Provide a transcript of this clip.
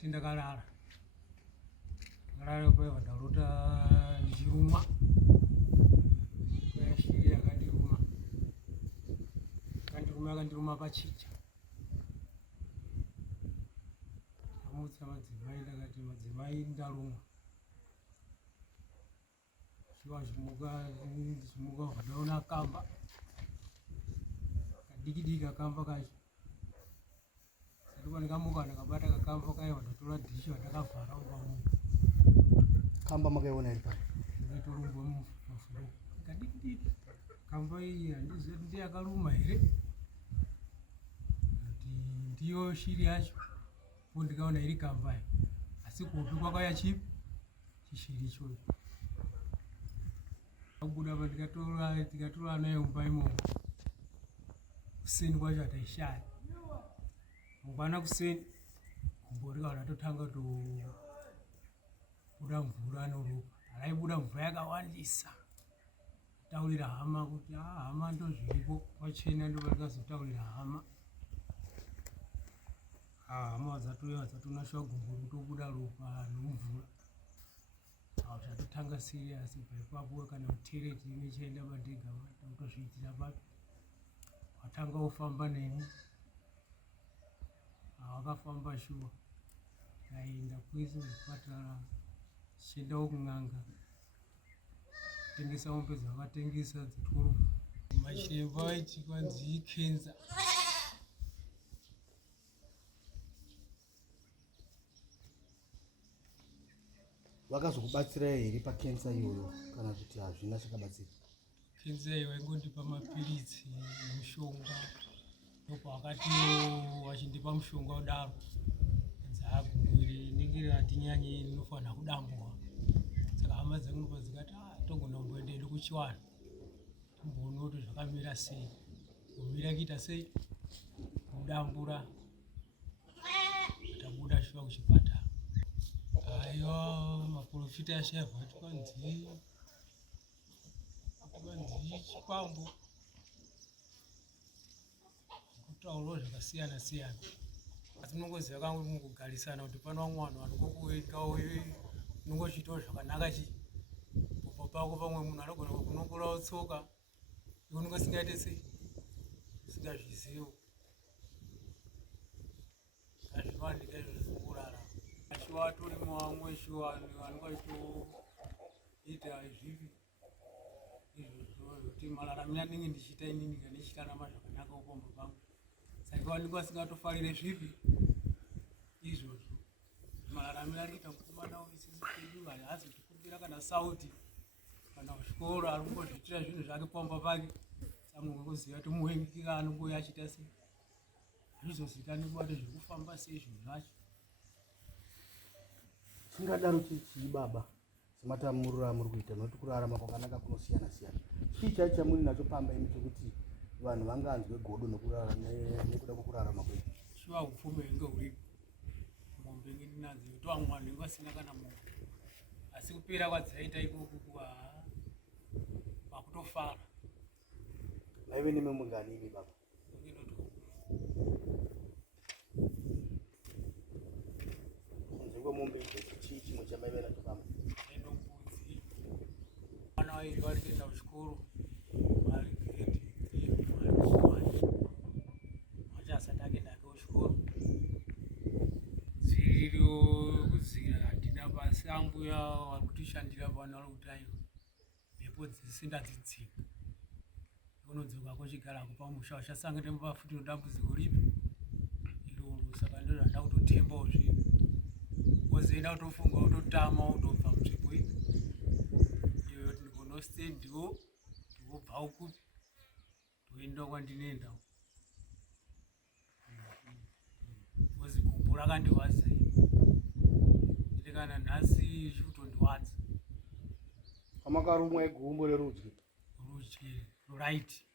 ndakati ndakarara paiva ndarota ndichirumwa shiri yakandiruma pachicha. Ndamutsa madzimai ndakati madzimai ndarumwa. Chiva chimuka ndaona kamba kadiki kakamba kacho. Saka ndikamuka ndakabata kakamba kaiva ndatora dhishi vandakavhara pamunhu. Kamba makaiona iri pari? Ndaitorumba mufuro kadiki. Kamba iyi handizivi kuti ndiyakaruma here kuti ndiyo shiri yacho. Po ndikaona iri kamba iyi, asi kupi kwakauya chipi chishiri ichoyo. Abuda pa tikatora nayo mumba imomo. Kuseni kwacho hataishaya. Mangwana kuseni gumbo rikava ratotanga kubuda mvura noropa. Raibuda mvura yakawandisa. Taurira hama kuti hama ndozviripo pachena ndoparikazotaurira hama. Hama dzatonasha gumbo rotobuda ropa nomvura. Zvatotanga siriyasi paipapo kana kutereti nechaenda pandega ndakutozviitira papi. Watanga kufamba neni. Wakafamba shuwa. Ndaenda kwese kuchipatara tichiendawo kun'anga. Tengesa mombe dzavakatengesa dze12. Machiremba vaiti kwanzi ikenza. Vakazokubatsirai here pakensa iyoyo kana kuti hazvina chakabatsira? Kenza iyo vaingondipa mapiritsi nemushonga. Ndopavakati vachindipa mushonga kudaro gumbo iri rinenge ratinyanyi rinofanira kudambwa. Saka hama dzangu dzikati togona kumboenda kuchiwana timboona kuti zvakamira sei. Kumira kuita sei kudambura. Tabuda shuwa kuchipatara. Aiwa maprofita ashaivha kuti kwanzi chipambo. Kutaurawo zvakasiyana siyana. Asi munongoziva kangu mukugarisana kuti pano vamwe vanhu vanongokuendawo unongochiitawo zvakanaka popa pako. Pamwe munhu anogona kukunongerawo tsoka iwe unenge usingaite sei usingazvizivo. Ngazviwanika izvozvo mukurarama. Shuwa atorimo vamwe shuwa vanongoita zvipi izvozvo kuti mararamiro andinenge ndichiita inini ndichitarama zvakanaka upambo pangu. Saka vanenge vasingatofarire zvipi izvozvo. Mararamiro arikuita mukomana isisi pedu haazotikumbira kana sauti kana kuchikoro ari kungozviitira zvinhu zvake pamba pake. Saka munongoziva kuti muhengekeka anongouya achiita sei. Hazvizozivikanwi kuti zviri kufamba sei zvinhu zvacho. Chingadaro chii baba sematamurura muri kuita nokuti kurarama kwakanaka kunosiyana siyana. Chii chaicho chamuri nacho pamba imi chokuti vanhu vanganzwe godo nekuda kwokurarama kwedu? Shuwa upfumi hwenge huripo. Mombe ndinadzo kuti vamwe vanhu vanenge vasina kana mombe. Asi kupera kwadzaita ikoko kwakutofara. Maive nemombe ngani imi baba? Mombe idzodzo chii chimwe chamaive nacho pamba? Mbudzi. Vana vairi vari kuenda kuchikoro vari grade 3 macho asati akaenda kuchikoro. Dziriro kudzira handina pasi ambuya vari kutishandira pano vari kuti aiwa mhepo dzese ndadzidzika. Unodzoka kochigarako pamusha uchasanga nemupafuti dambudziko ripi iroro. Saka ndo zvanda kutotembawo zvinhu. Wozoenda kutofunga utotama utobva munzvimbo iyi. Iwe ndikonostendiwo ndobva ukupi toenda kwandinoenda. Kozi gumbo rakandiwadza iri kana nhasi ichi kutondiwadza. Pamakarumwa igumbo rerudyi? Rudyi, roraiti.